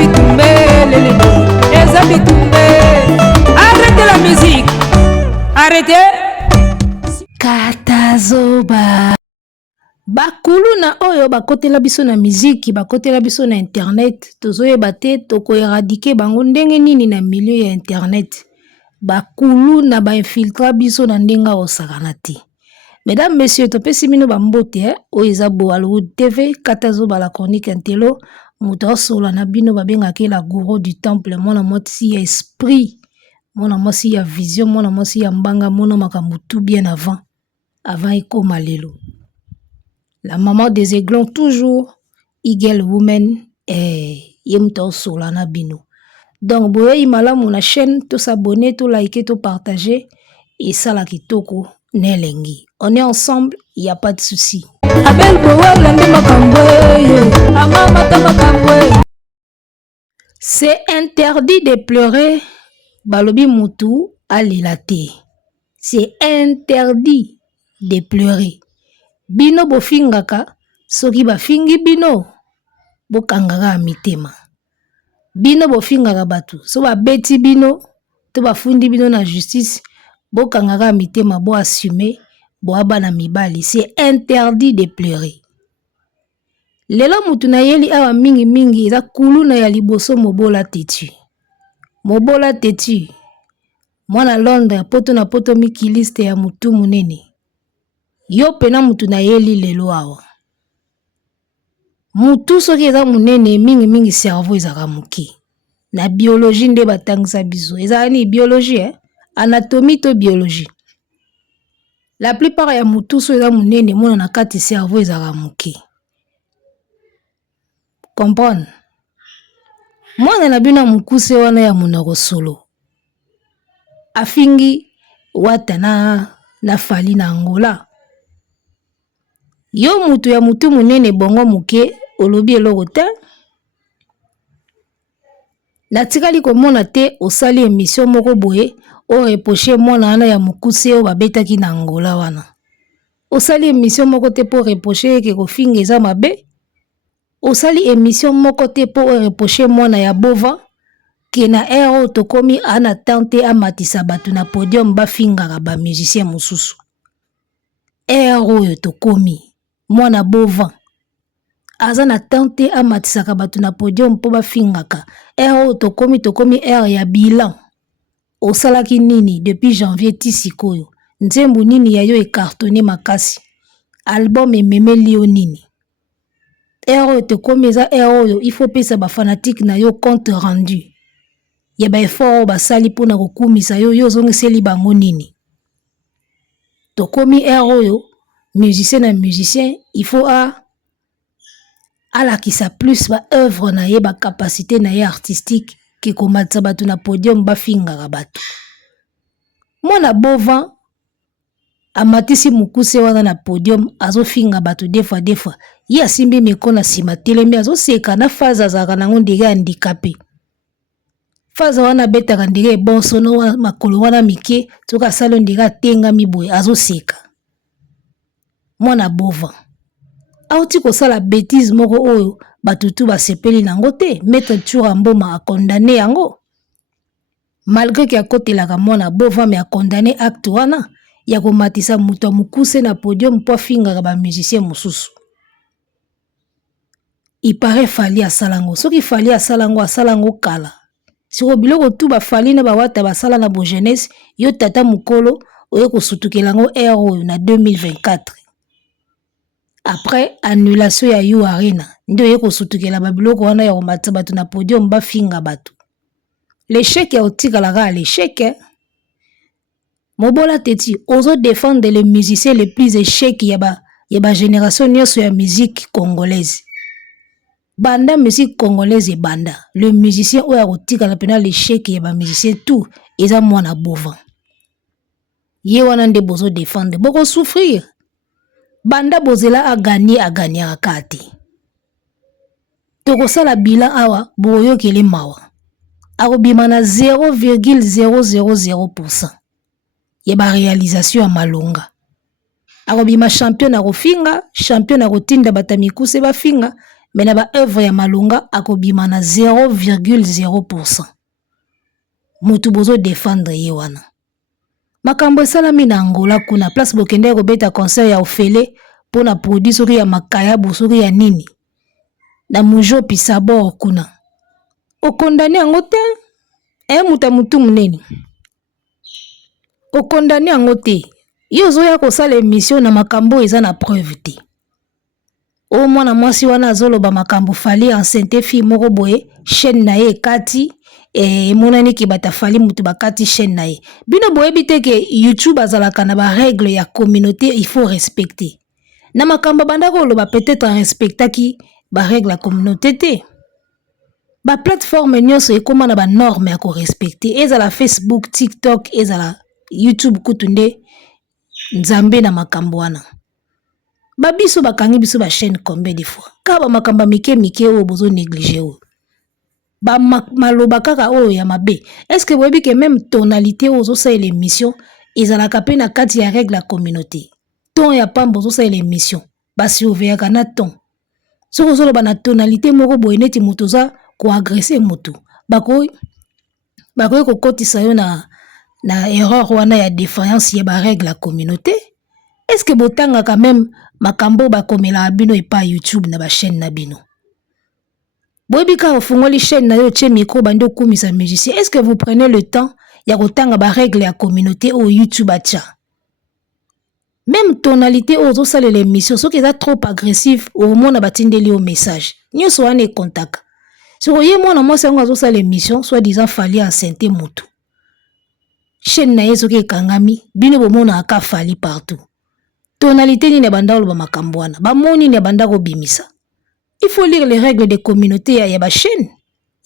Bitumbe, Eza Bitumbe. Arrêtez la musique. Arrêtez. Katazoba. Bakulu na oyo bakotela biso na miziki, bakotela biso na internet, tozoyeba te toko eradike bango ndenge nini na milieu ya internet. Bakulu na ba infiltra biso na ndenga osakana te. Mesdames, messieurs, topesi mino bambote, oyo eza Hollywood TV, Katazoba la chronique intelo, muta sola na bino babengaki la gourou du temple, mona mwasi ya esprit, mona mwasi ya vision, mona mwasi ya mbanga, mona makambo tout bien avant ekoma lelo. La maman des aiglons toujours, Eagle Woman, yemta sola na bino. Donc, boye malamu na chaîne, to s'abonner, to liker, to partager, et ça la kitoko nelengi. On est ensemble, il n'y a pas de souci. C'est interdit de pleurer, balobi mutu alilate. C'est interdit de pleurer. Bino bofingaka, soki bafingi bino, bokangaka mitema. Bino bofingaka batu, so babeti bino, to bafundi bino na justice, bokangaka mitema, bo assumer, bo abana mibali. C'est interdit de pleurer. Lelo mutu na yeli awa mingi mingi, eza kuluna ya liboso mobola tetu. Mobola tetu. Mwana Londres, poto na poto mikiliste ya mutu munene. Yo pena mutu na yeli lelo awa. Mutu soki eza munene mingi mingi cerveau ezaka muki. Na biologie nde batangisa biso. Eza ni biologie, anatomie to biologie. La plupart ya mutu so eza munene mona na kati cerveau ezaka muki. Comprendre? Mwana na bina mukuse wana ya munako solo. Afingi wata na fali na Angola. Yo mutu ya mutu munene bongo muke olobi eloko te. Natikali komona te osali émission moko boye o reprocher mwana ana ya mukuse o babetaki na Angola wana. Osali émission moko te po reprocher ke kofinga eza mabe. Osali émission moko te po reprocher mwana ya bova ke na ero tokomi ana tante amatisa batu na podium bafingaka ba musicien mususu. Ero yo tokomi mwana bova aza na tante amatisaka batu na podium po bafingaka. Ero tokomi ya bilan. Osalaki nini depuis janvier tisikoyo. Nzembo nini ya yo ekartone makasi. Album ememe lio nini. Ero tokomi eza ero yo il faut pesa ba fanatique na yo compte rendu. Ya ba effort basali pona kokumisa yo zongiseli bango nini. Tokomi ero yo musicien na musicien, il faut alakisa plus ba œuvre na ye ba capacité na ye artistique ke komatsa batu na podium bafingaka batu. Mwana bova amatisi mukuse wana na podium azofinga batu des fois ye asimbi miko na sima telemi azoseka na faza azaka nango ndenge handicapé. Faza wana betaka ndenge bonsono wana makolo wana mike toka salo ndenge atenga miboye azoseka. Mwana bova auti kosala bêtise moko oyo batutu basepeli nango te. Maître Tchura Mboma a condamné yango malgré que akotelaka mwana bova mais a condamné acte wana ya komatisa mutu mukuse na podium po fingaka ba musicien mususu. Il paraît fali asalango soki fali asalango kala siko biloko tu bafali na bawata basala na bo jeunesse yo tata mukolo oyo kosutukelango ero na 2024. Après annulation ya You Arena, ndio yeko sutukela babiloko wana ya komatsa batu na podium bafinga batu. L'échec ya otikala ka l'échec. Mobola teti ozo défendre les musiciens les plus échecs ya ba génération nyonso ya musique congolaise. Banda musique congolaise et banda. Le musicien oya kotikala pena l'échec ya ba musicien tout eza mwana bova. Ye wana nde bozo défendre boko souffrir. Banda bozela a gagné akati. Toko sala bilan awa boyo kele mawa. Akobima na 0,000% ya ba réalisation ya malonga. Akobima champion na kofinga, champion na kotinda batamikuse bafinga, mais na ba œuvre ya malonga akobima na 0,0%. Mutu bozo défendre ye wana. Makambo esalami na Angola kuna place bokende kobeta concert ya Ofele pona produit soki ya makaya soki ya nini. Na mujo pisabor kuna. Okondane yango te? Muta mutu munene. Okondane yango te. Yo zoya kosala émission na makambo eza na preuve te. O mwana mwasi wana azoloba makambo fali enceinte fille moko boye chaîne na ye kati monani ki bata fali mutu bakati chaîne na ye. Bino boyebi te ke YouTube azalaka na ba règle ya communauté il faut respecter. Na makambo bandako loba peut-être respectaki ba règle ya communauté te. Ba plateforme nyonso ekoma na ba norme ya ko respecter. Ezala Facebook, TikTok, ezala YouTube kutunde nzambe na makambo wana. Babiso bakangi biso ba chaîne combien de fois. Ka ba makamba mike o bozo négliger o. Ba maloba kaka o ya mabe. Est-ce que vous voyez que même tonalité ozo sa l'émission ezalaka pe na kati ya règle la communauté. Ton ya pambo ozo sa l'émission. Ba surveiller kana ton. Soko zolo ba na tonalité moko boye neti mutu za ko agresser mutu. Bako ko kotisa yo na erreur wana ya défaillance ya ba règle la communauté. Est-ce que botanga quand même makambo bakomela abino epa YouTube na ba chaîne na bino? Boyebika ofungoli chaîne na yo tche micro bando kumisa musicien. Est-ce que vous prenez le temps ya kotanga ba règle ya communauté au YouTube acha? Même tonalité ozo sale l'émission so ki za trop agressif au mona batindeli au message. Nyoso wane contact. So ye mona mo sango azo sale l'émission soit disant fali enceinte mutu. Chaîne na yeso ki kangami bino bomona aka fali partout. Tonalité ni ne banda oloba makambo wana. Ba moni ni banda ko bimisa. Il faut lire les règles des communautés ya ba chaîne,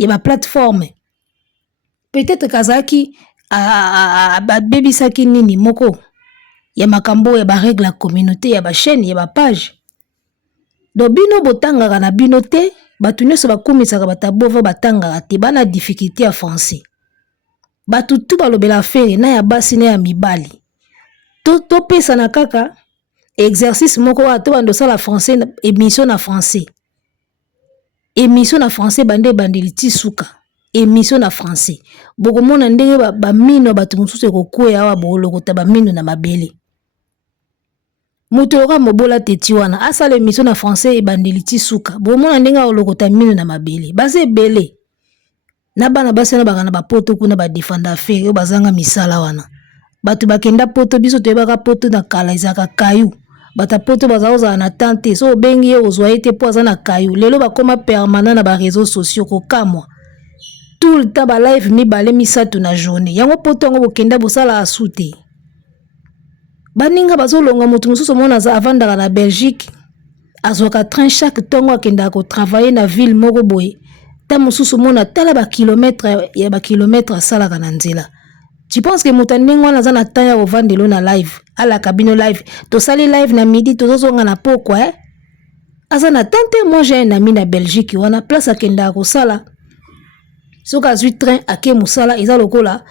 ya ba plateforme. Peut-être kazaki baby saki nini moko. Ya makambo ya ba règle la communauté ya ba chaîne, ya ba page. Do bino botanga na bino te, batu nyonso bakumisa ka batabova batanga te bana difficulté ya français. Batu tu balobela affaire na ya basi na ya mibali. To pesa na kaka exercice moko wa to bando sala français émission na français. Émission na français bande bandeliti suka. Émission na français. Bokomona ndenge ba mino batu mususu ekokwea awa bolokota ba mino na mabele. Mutu oka mobola teti wana asala émission na français e bandeliti suka. Bokomona ndenge olokota mino na mabele. Base bele. Na bana basi na bakana ba poto kuna ba défendre affaire yo bazanga misala wana. Batu bakenda poto biso toyebaka poto na kala izaka kayu. Bata poto bazaoza na tante so bengi ye ozwa ete po aza na kayu lelo bakoma permanent na ba réseaux sociaux ko kamwa tout le temps ba live mibale misatu na journée yango poto ngo bokenda bosala asute baninga bazolonga mutu mususu mona za avandaka na Belgique azwaka train chaque tongo akenda ko travailler na ville moko boye ta mususu mona tala ba kilomètre asalaka na nzela. Tu penses que mutandengo na zana tanya ko vandelo na live ala kabino live to sali live na midi to zonga na pokwa azana tante moi j'ai un ami na Belgique wana place akenda ko sala soka zui train ake musala eza lokola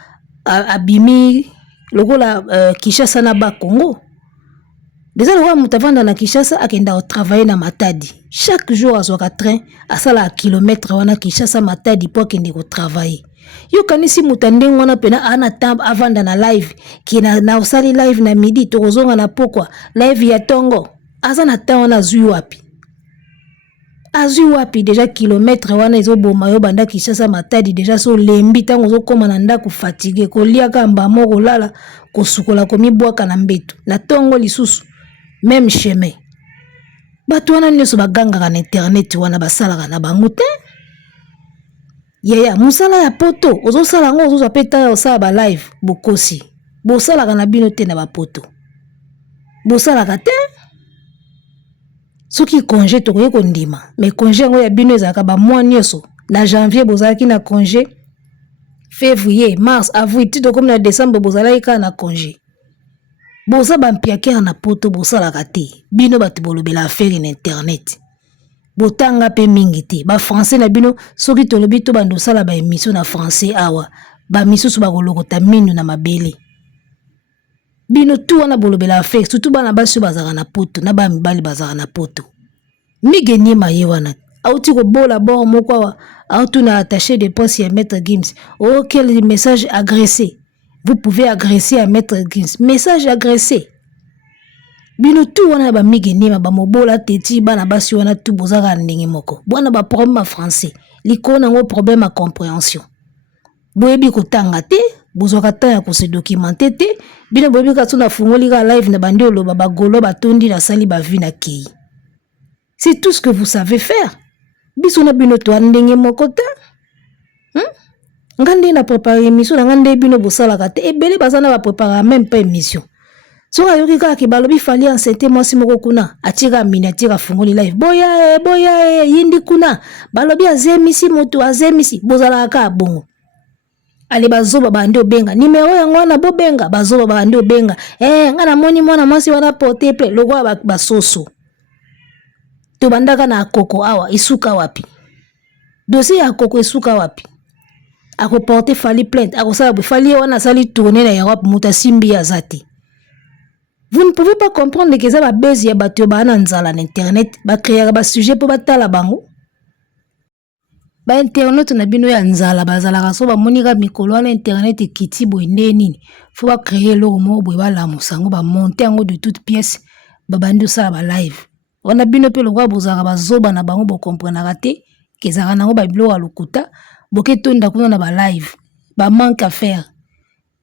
abimi lokola Kinshasa na ba Congo déjà lokola mutavanda na Kinshasa akenda ko travailler na Matadi chaque jour azwaka train asala kilomètre wana Kinshasa Matadi po akende ko travailler. Yo kanisi mutandengo wana pena ana tab avanda na live kina na usali live na midi tokozonga na pokwa live ya tongo aza na temps wana azui wapi déjà kilomètre wana ezoboma yo banda Kinshasa Matadi déjà so lembi tango zokoma na ndako fatigué kolia kamba moko lala kosukola komibwaka na mbeto na tongo lisusu même chemin batu wana nyoso baganga na internet wana basalaka na bango te. Yaya musala ya poto ozo sala ngo ozo peta ya osala ba live bokosi bosala kana bino te na ba poto bosala ka te soki congé to ko ndima mais congé ngo ya bino ezaka ba mois nyoso na janvier bozalaki na congé février mars avril tout comme na décembre bozalaki ka na congé boza ba mpiakera na poto bosala ka te bino batu bolobela affaire na internet. Botanga pe mingi te ba français na bino soki tolobi to bando sala ba émission na français awa ba misusu ba kolokota minu na mabele bino tu wana bolobela affaire surtout bana baso bazaka na poto na ba mibali bazaka na poto migeni maye wana auti ko bola bord moko wa auto na attaché de poste ya Maître Gims. Oh, quel message agressé. Vous pouvez agresser à Maître Gims. Message agressé. Bino tout wana ba migenima ba mobola teti bana basi wana tout bozaka ndenge moko. Bwana ba problème français. Liko nango problème à compréhension. Boyebi kotanga te, bozwaka temps ya ko se documenter te, bino boyebi ka tuna fungoli ka live na bandi oloba ba golo ba tondi na sali ba vi na kei. C'est tout ce que vous savez faire. Biso na bino to ndenge moko te. Ngande na préparer émission na ngande bino bosala ka te ebele bazana ba préparer même pas émission. Soka yoki kaka ki balobi fali enceinte mwasi moko kuna atira miniature fungoli live. Boya yindi kuna balobi azemisi moto azemisi bozala ka bongo. Ale bazoba bandi obenga numéro yango wana bobenga bazoba bandi obenga ngana moni mwana mwasi wana porter plainte lokwa basoso to bandaka na akoko awa isuka wapi dossier ya akoko isuka wapi ako porter fali plainte ako sala fali wana sali tourner na Europe mutasimbi azati. Vous ne pouvez pas comprendre que ça va baiser ya bato bana nzala na internet ba créer ba sujet po batala bango. Ba internet na bino ya nzala bazalaka so ba monika mikolo na internet kiti boye nini faut ba créer lo mo boye ba la musango ba monter ngo de toutes pièces ba bandi ça ba live on a bino pe lokwa bozaka bazoba na bango bo comprendre raté kezaka nango ba bilo alukuta boke tonda kuna na ba live ba manque à faire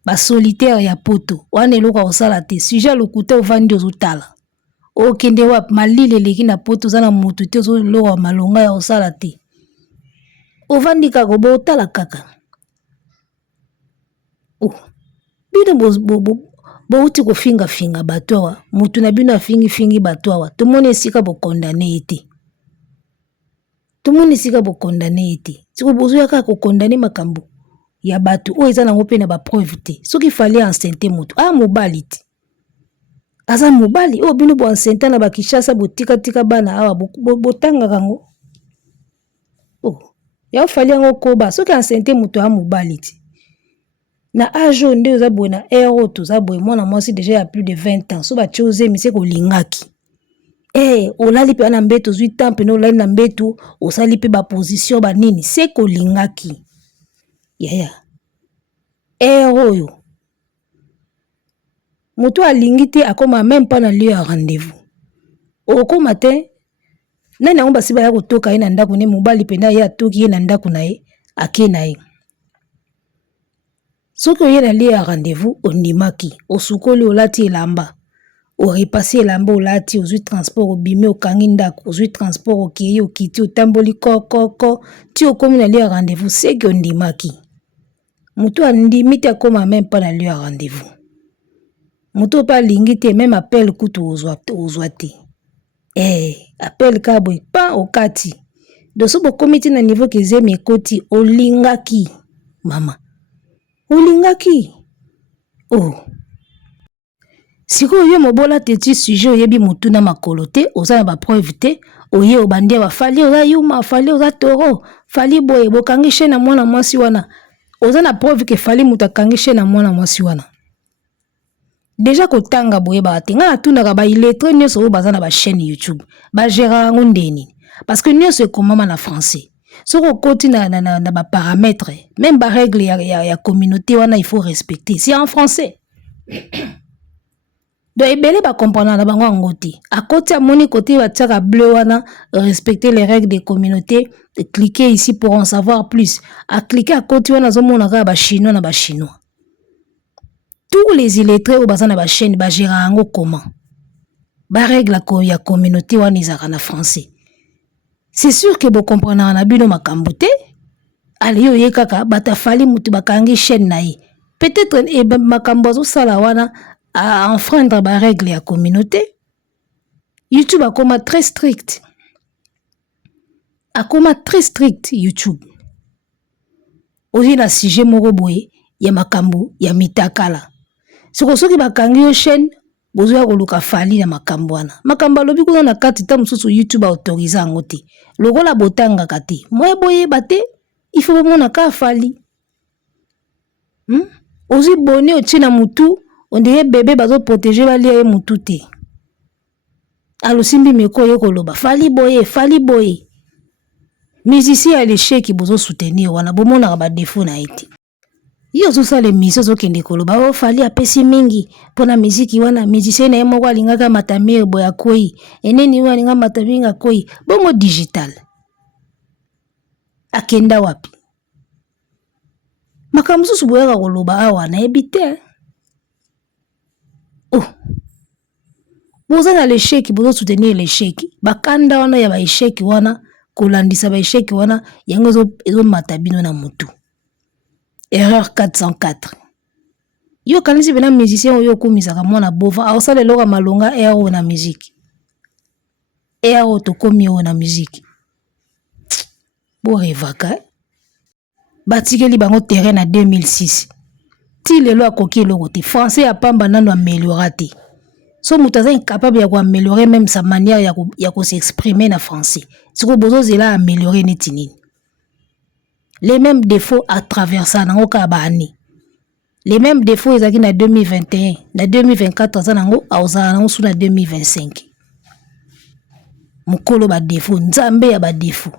ba solitaire ya poto wana eloko osala te sujet alukuta ovandi ozotala okende wa malile leki na poto zana mutu te zo lo malonga ya osala te ovandi kako botala kaka. Oh, bino bouti ko finga bato wa mutu na bino fingi bato wa tomone esika bo condamné ete. Tomone esika bo condamné ete. Siko bozo ya kaka ko condamné makambo ya bato o eza nango pe na ba preuve te. Soki fallait enceinte mutu mobali te. Aza mobali o bino bo enceinte na ba Kishasa botika bana awa botanga kango. Oh. Ya fali yango koba soki enceinte mutu mobali ti na âge nde oza boye na ero toza boye mwana mwasi déjà ya plus de 20 ans so ba chose mise ko lingaki olali pe na mbeto 8 ans pe no olali na mbeto osali pe ba position ba nini se ko lingaki ero yo mutu alingi te akoma même pas na lieu ya rendez-vous okoma te nani yango basi baya kotoka ye na ndako ne mobali pena ye atoki ye na ndako na ye ake na ye soki oye na lieu ya rendez-vous ondimaki osukoli olati elamba orepasi elamba olati ozwi transport obimi okangi ndako ozwi transport okei okiti otamboli koko ti okomi na lieu ya rendez-vous seki ondimaki mutu andimi te akoma même pas na lieu ya rendez-vous mutu pa alingi te même appel kutu ozwa te appel kabwe pa okati doso bokomiti na niveau kezemi ekoti olingaki mama olingaki siko oye mobola teti sujet oyebi mutu na makolo te oza na ba preuve te oye obandi ba fali oza yuma fali oza toro fali boye bokangishe na mwana mwasi wana oza na preuve ke fali mutu akangishe na mwana mwasi wana déjà kotanga boye ba tenga na tunaka ba illettré nyonso oyo baza na ba chaîne YouTube ba gérer ngo ndeni parce que nyonso ekomama na français soko koti na ba paramètres même ba règle ya communauté wana il faut respecter c'est en français donc ebele ba comprendre na bango ngoti akoti amoni côté ba tsaka bleu wana respecter les règles de communauté cliquez ici pour en savoir plus à cliquer à côté wana zomona ka ba chinois na ba chinois. Tous les illettrés au bazan na ba chaîne ba gérer ngo comment ba règle ya communauté wana izaka na français c'est sûr que bo comprendre na bino makambo te ali yo ye kaka batafali mutu bakangi chaîne na ye peut-être makambo zo sala wana à enfreindre ba règle ya communauté. YouTube akoma très strict YouTube oyi na sujet moko boye ya makambo ya mitakala soki bakangi yo chaîne bozoya koluka fali na makambo wana makambo alobi kuna na kati ta mususu YouTube autorise yango te lokola botangaka te moye boye bate il faut bomona ka fali ozi boni otina mutu ondeye bébé bazo protéger balia ye mutu te alosimbi meko ye koloba fali boye musicien à l'échec bozo soutenir wana bomona ba défaut na été yo zo sala émission zo kende koloba o fali apesi mingi pona musique wana musicien na ye moko alingaka matamir boya koi eneni wana alinga mataminga koi bongo digital akenda wapi makambo susu boyaka koloba awa nayebi te oh boza na l'échec bozo soutenir l'échec bakanda wana ya ba échec wana kolandisa ba échec wana yango ezo matabino na mutu erreur 404 yo kanisi bena musicien oyo komisaka mwana bova aosala eloko malonga ero na musique ero tokomi oyo na musique bo revaka batikeli bango terrain na 2006 ti lelo akoki eloko te français ya pamba nano améliora te so mutu aza incapable ya koaméliorer même sa manière ya s'exprimer na français siko bozozela améliorer neti nini les mêmes défauts à travers ça nango ka baani les mêmes défauts ezaki na 2021 na 2024 aza nango aozala nango su na 2025 mokolo ba défaut nzambe ya ba défaut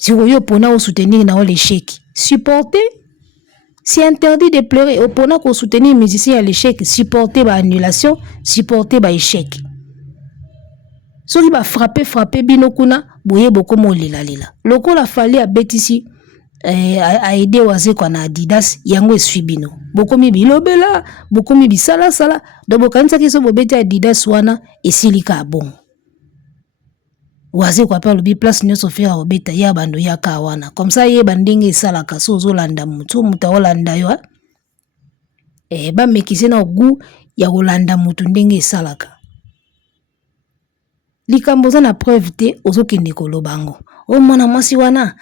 si vous pouvez soutenir dans l'échec, supporter. C'est interdit de pleurer. Au point qu'on soutenir les musiciens à l'échec, supporter l'annulation, supporter l'échec. Si vous frapper, binokuna, boye beaucoup molila lila. Loko la fallait à Betisi a aidé oise qu'on a Adidas, yango esui bino. Beaucoup mi bilobela, beaucoup mi bisala sala. Donc bokanisa kiso bobeti Adidas wana esilika bon. Waze kwa pa lobi place nyoso fera obeta ya bando ya kawana comme ça ye bandenge sala kaso zolanda mutu muta olanda yo ba mekise na gu ya kolanda mutu ndenge salaka likambo za na preuve te ozokende kolobango o mwana mwasi wana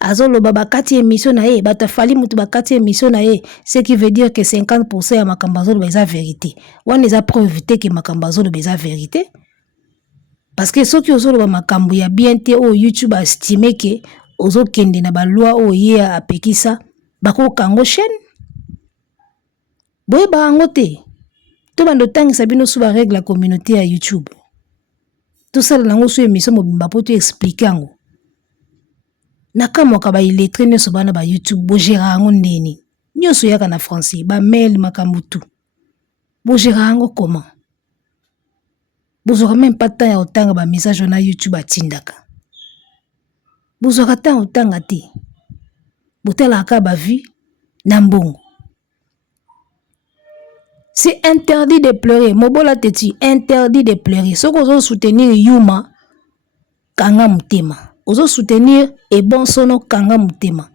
azoloba bakati émission na ye batafali mutu bakati émission na ye ce qui veut dire que 50% ya makambo azoloba eza vérité wana eza preuve te que makambo azoloba eza vérité. Parce que ceux qui ont le makambu ya bien te au YouTube a estimé que ozo kende na ba loi o ye a pekisa bako kango chaîne boye ba ngote to bando tangisa bino sous ba règle la communauté à YouTube tout ça nango sous émission mobimba po to expliquer ngo nakamo ka ba illettré ne so bana ba YouTube bo gérer ngo ndeni nyoso yaka na français ba mail makambu tout bo gérer ngo comment. Vous n'aurez même pas de temps à autant de messages sur YouTube à Tindaka. Vous aurez temps autant à ti. Vous avez la vie n'ambongo. C'est interdit de pleurer. Mobola teti interdit de pleurer. Ce que vous soutenir Yuma kanga mutema. Vous soutenir et bon sono kanga mutema.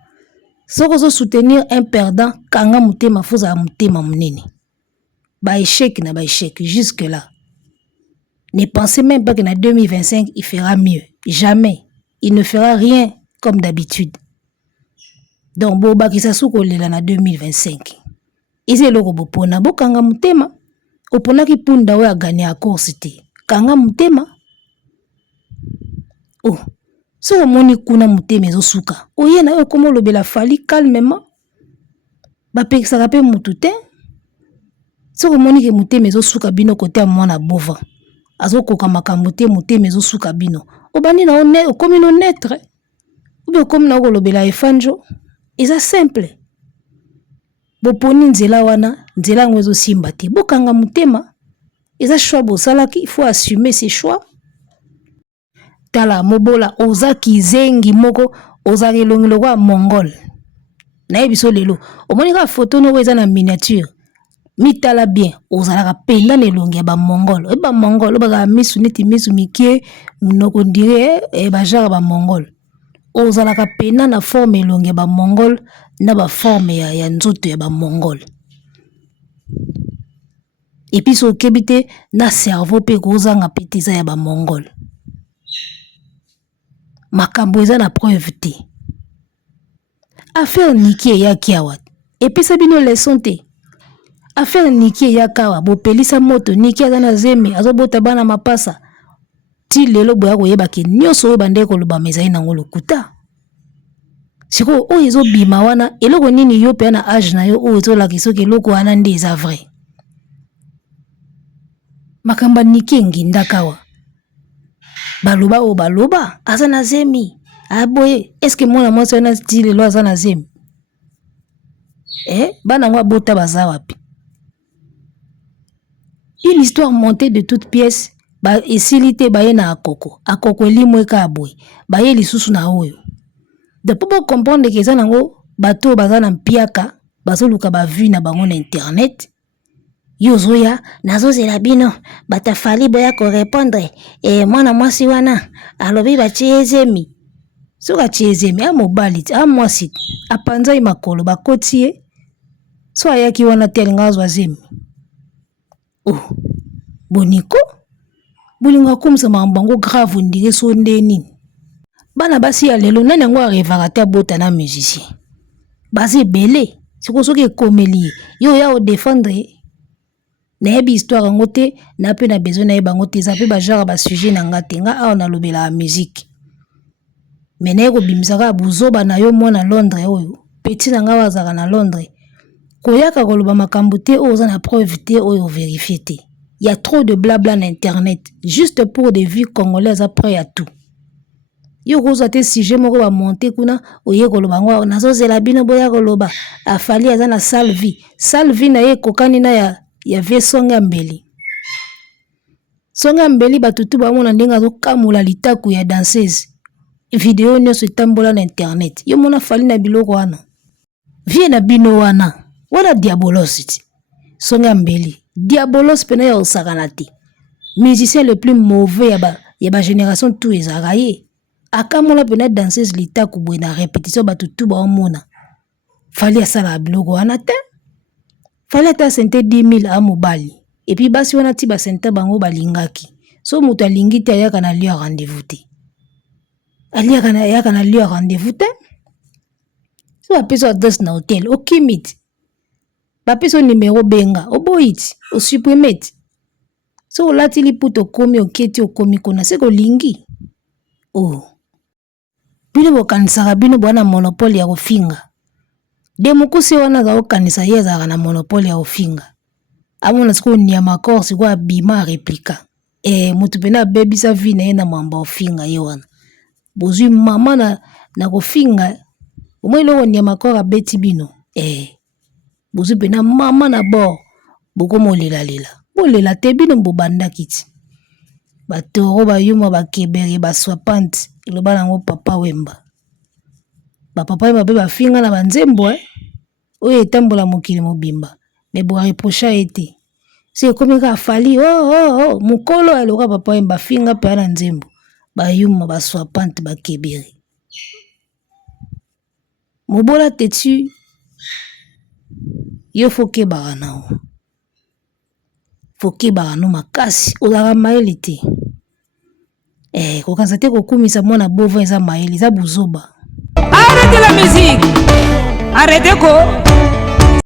Ce que vous soutenir un perdant kanga mutema fuza mutema munene. Ba échec na ba échec jusque là. Ne pensez même pas que en 2025, il fera mieux. Jamais. Il ne fera rien comme d'habitude. Donc, boba ki sa souko lela na 2025. Ize loko bopona bo kanga mutema. Opona ki punda we a gagné à course te. Kanga mutema. Oh. So moni kuna mutema ezo suka. Oye na yo komo lobela fali calmement. Ba pekisa kape mutu te. So moni ke mutema ezo suka bino kote mwana bova. Azoko makambo te mutema ezo suka bino obandi na one okomi no netre obi okomi na kolobela efanjo eza simple boponi nzela wana nzela ngo ezo simba te bokanga mutema eza choix bosalaki il faut assumer ses choix tala mobola ozaki zengi moko ozaki longilo kwa mongol na yebiso lelo omoni ka photo no eza na miniature mitala bien ozalaka penda nelongi ba mongol ba mongol ba misu neti misu mikie munoko dire ba jara ba mongol ozalaka penda na forme elongi ba mongol na ba forme ya nzoto ya ba mongol et puis so kebite na cerveau pe kozanga petiza ya ba mongol makambo eza na preuve te affaire nikie ya kiawat et puis sabino leçon te affaire niki ya kawa bopelisa moto niki azana zeme azobota bana mapasa ti lelo boya koyeba ke nyoso oyo bande koloba mezai nango lokuta siko o ezo bima wana eloko nini yo pe na age na yo o ezo lakisa ke eloko wana nde eza vrai makamba niki nginda kawa baloba o baloba aza na zemi aboye est-ce que mwana mwasi wana ti lelo aza na zemi bana ngo abota baza wapi? Une histoire montée de toutes pièces esili te baye na akoko elimwe ka aboye baye lisusu na oyo de po comprendre ke eza nango bato baza na mpiaka bazoluka bavu na bango na internet yo zoya nazozela bino batafali boya korepondre mwana mwasi wana alobi batie ezemi soki atie ezemi amobali ti amwasi apanzai makolo bakoti ye so ayaki wana te alinga azwa zemi boniko bolingo akomisa makambo yango grave ndenge so nde nini bana basi ya lelo nani yango arevaka te abota na musicien baza ebele siko soki ekomeli yo ya odefendre nayebi histoire yango te na mpe na besoin nayeba yango te eza mpe bagenre basujet na nga te nga awa nalobelaka musike me naye kobimisaka buzoba na yo mwana Londres oyo peti na nga wazaka na Londres koyaka koloba makambo te oyo oza na preuve te oyo verifie te. Il y a trop de blabla na internet juste pour des vues congolaises après à tout. Yo koza te sujet moko ba monter kuna oye koloba ngo nazozela bino boya koloba afali aza na salvi na ye kokani na ya vie songa mbeli batutu bamona ndenge azokamula litaku ya danseuse video nyonso etambola na internet yo mona fali na biloko wana vie na bino wana diabolos ti songa mbeli diabolos pena ya osakana te musicien le plus mauvais ya ba génération tout ezaka ye akamola pena danseuse litaku boye na répétition batutu baomona fali asala biloko wana te fali ata sente 10 000 a mobali et puis basi wana ti basente bango balingaki so moto alingi te ayaka na lieu rendez-vous te ayaka na lieu rendez-vous te so bapesa adresse na hotel okimi ti bapesa numéro benga oboyi ti osuprime ti so olati liputa okomi oketi okomi kuna se kolingi bino bokanisaka bino bwana monopole ya kofinga de mokuse wana za okanisa ye azalaka na monopole ya kofinga amona siko onyama kor siko abima replika mutu pena abebisa vi na ye na mwamba ofinga ye wana bozwi mama na kofinga omoi eloko onyama kor abeti bino bozwi pena mama na bord bokoma olelalela bolela te bino bobandaki ti batoro bayuma bakebere baswapante eloba nango papa wemba bapapa wemba mpe bafinga na banzembo oyo etambola mokili mobimba me boareprocha ye te so ekomi kaka fali mokolo eloka papa wemba finga mpe na nzembo bayuma baswapante bakebere mobola te tu yo fokebaka nao fokebaka no makasi ozalaka mayele te kokanisa te kokumisa mwana bova eza mayele eza buzoba. Arrêtez la musique. Arrêtez quoi?